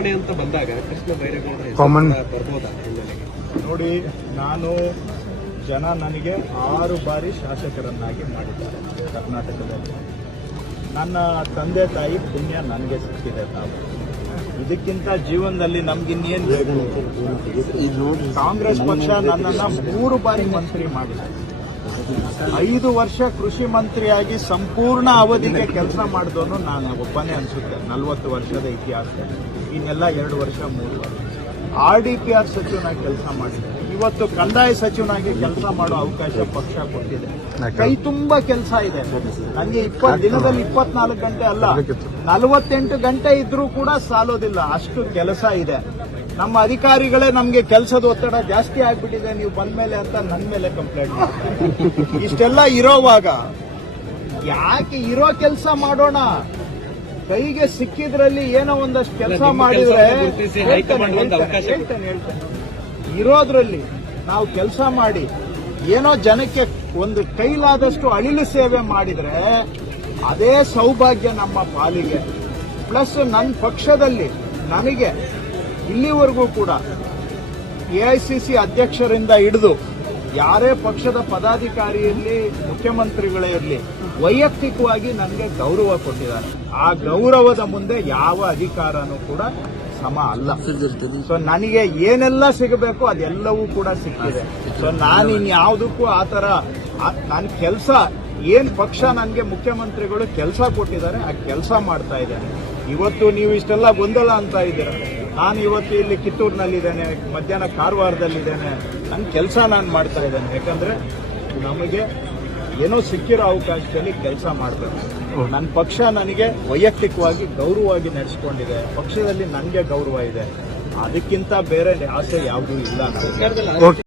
ಚುನಾವಣೆ ಅಂತ ಬಂದಾಗ ಕೃಷ್ಣ ಬೈರೇಗೌಡರ ಬರ್ಬೋದಾ? ನೋಡಿ, ನಾನು ಜನ ನನಗೆ 6 ಬಾರಿ ಶಾಸಕರನ್ನಾಗಿ ಮಾಡಿದ್ದಾರೆ ಕರ್ನಾಟಕದಲ್ಲಿ. ನನ್ನ ತಂದೆ ತಾಯಿ ಪುಣ್ಯ ನನಗೆ ಸಿಕ್ಕಿದೆ. ತಾವು ಇದಕ್ಕಿಂತ ಜೀವನದಲ್ಲಿ ನಮ್ಗಿನ್ನೇನು ಬೇಕು? ಕಾಂಗ್ರೆಸ್ ಪಕ್ಷ ನನ್ನನ್ನು 3 ಬಾರಿ ಮಂತ್ರಿ ಮಾಡಿದೆ. 5 ವರ್ಷ ಕೃಷಿ ಮಂತ್ರಿಯಾಗಿ ಸಂಪೂರ್ಣ ಅವಧಿಗೆ ಕೆಲಸ ಮಾಡಿದವನು ನಾನು ಒಬ್ಬನೇ ಅನ್ಸುತ್ತೆ 40 ವರ್ಷದ ಇತಿಹಾಸ. ಇನ್ನೆಲ್ಲ 2 ವರ್ಷ 3 ವರ್ಷ RDPR ಸಚಿವನಾಗಿ ಕೆಲಸ ಮಾಡಿದೆ. ಇವತ್ತು ಕಂದಾಯ ಸಚಿವನಾಗಿ ಕೆಲಸ ಮಾಡೋ ಅವಕಾಶ ಪಕ್ಷ ಕೊಟ್ಟಿದೆ. ಕೈ ತುಂಬಾ ಕೆಲಸ ಇದೆ ನನಗೆ. ದಿನದಲ್ಲಿ 24 ಗಂಟೆ ಅಲ್ಲ, 48 ಗಂಟೆ ಇದ್ರೂ ಕೂಡ ಸಾಲೋದಿಲ್ಲ, ಅಷ್ಟು ಕೆಲಸ ಇದೆ. ನಮ್ಮ ಅಧಿಕಾರಿಗಳೇ ನಮ್ಗೆ ಕೆಲಸದ ಒತ್ತಡ ಜಾಸ್ತಿ ಆಗ್ಬಿಟ್ಟಿದೆ ನೀವು ಬಂದ ಮೇಲೆ ಅಂತ ನನ್ನ ಮೇಲೆ ಕಂಪ್ಲೇಂಟ್ ಮಾಡ್ತಾರೆ. ಇಷ್ಟೆಲ್ಲ ಇರೋವಾಗ ಯಾಕೆ ಇರೋ ಕೆಲಸ ಮಾಡೋಣ? ಕೈಗೆ ಸಿಕ್ಕಿದ್ರಲ್ಲಿ ಏನೋ ಒಂದಷ್ಟು ಕೆಲಸ ಮಾಡಿದ್ರೆ ಹೇಳ್ತೇನೆ ಇರೋದ್ರಲ್ಲಿ ನಾವು ಕೆಲಸ ಮಾಡಿ ಏನೋ ಜನಕ್ಕೆ ಒಂದು ಕೈಲಾದಷ್ಟು ಅಳಿಲು ಸೇವೆ ಮಾಡಿದ್ರೆ ಅದೇ ಸೌಭಾಗ್ಯ ನಮ್ಮ ಪಾಲಿಗೆ. ಪ್ಲಸ್ ನನ್ನ ಪಕ್ಷದಲ್ಲಿ ನನಗೆ ಇಲ್ಲಿವರೆಗೂ ಕೂಡ AICC ಅಧ್ಯಕ್ಷರಿಂದ ಹಿಡಿದು ಯಾರೇ ಪಕ್ಷದ ಪದಾಧಿಕಾರಿ ಇರಲಿ, ಮುಖ್ಯಮಂತ್ರಿಗಳೇ ಇರಲಿ, ವೈಯಕ್ತಿಕವಾಗಿ ನನಗೆ ಗೌರವ ಕೊಟ್ಟಿದ್ದಾರೆ. ಆ ಗೌರವದ ಮುಂದೆ ಯಾವ ಅಧಿಕಾರನೂ ಕೂಡ ಸಮ ಅಲ್ಲ. ಸೊ ನನಗೆ ಏನೆಲ್ಲ ಸಿಗಬೇಕು ಅದೆಲ್ಲವೂ ಕೂಡ ಸಿಕ್ಕಿದೆ. ಸೊ ನಾನು ಇನ್ಯಾವುದಕ್ಕೂ ಆ ಥರ ನನ್ನ ಕೆಲಸ ಏನ್ ಪಕ್ಷ ನನಗೆ ಮುಖ್ಯಮಂತ್ರಿಗಳು ಕೆಲಸ ಕೊಟ್ಟಿದ್ದಾರೆ ಆ ಕೆಲಸ ಮಾಡ್ತಾ ಇದ್ದೇನೆ. ಇವತ್ತು ನೀವು ಇಷ್ಟೆಲ್ಲ ಗೊಂದಲ ಅಂತ ಇದ್ದೀರ. ನಾನು ಇವತ್ತು ಇಲ್ಲಿ ಕಿತ್ತೂರಿನಲ್ಲಿದ್ದೇನೆ, ಮಧ್ಯಾಹ್ನ ಕಾರವಾರದಲ್ಲಿದ್ದೇನೆ. ನನ್ನ ಕೆಲಸ ನಾನು ಮಾಡ್ತಾ ಇದ್ದೇನೆ. ಯಾಕಂದ್ರೆ ನಮಗೆ ಏನೋ ಸಿಕ್ಕಿರೋ ಅವಕಾಶದಲ್ಲಿ ಕೆಲಸ ಮಾಡಬೇಕು. ನನ್ನ ಪಕ್ಷ ನನಗೆ ವೈಯಕ್ತಿಕವಾಗಿ ಗೌರವವಾಗಿ ನಡೆಸಿಕೊಂಡಿದೆ. ಪಕ್ಷದಲ್ಲಿ ನನಗೆ ಗೌರವ ಇದೆ. ಅದಕ್ಕಿಂತ ಬೇರೆ ಆಸೆ ಯಾವುದೂ ಇಲ್ಲ.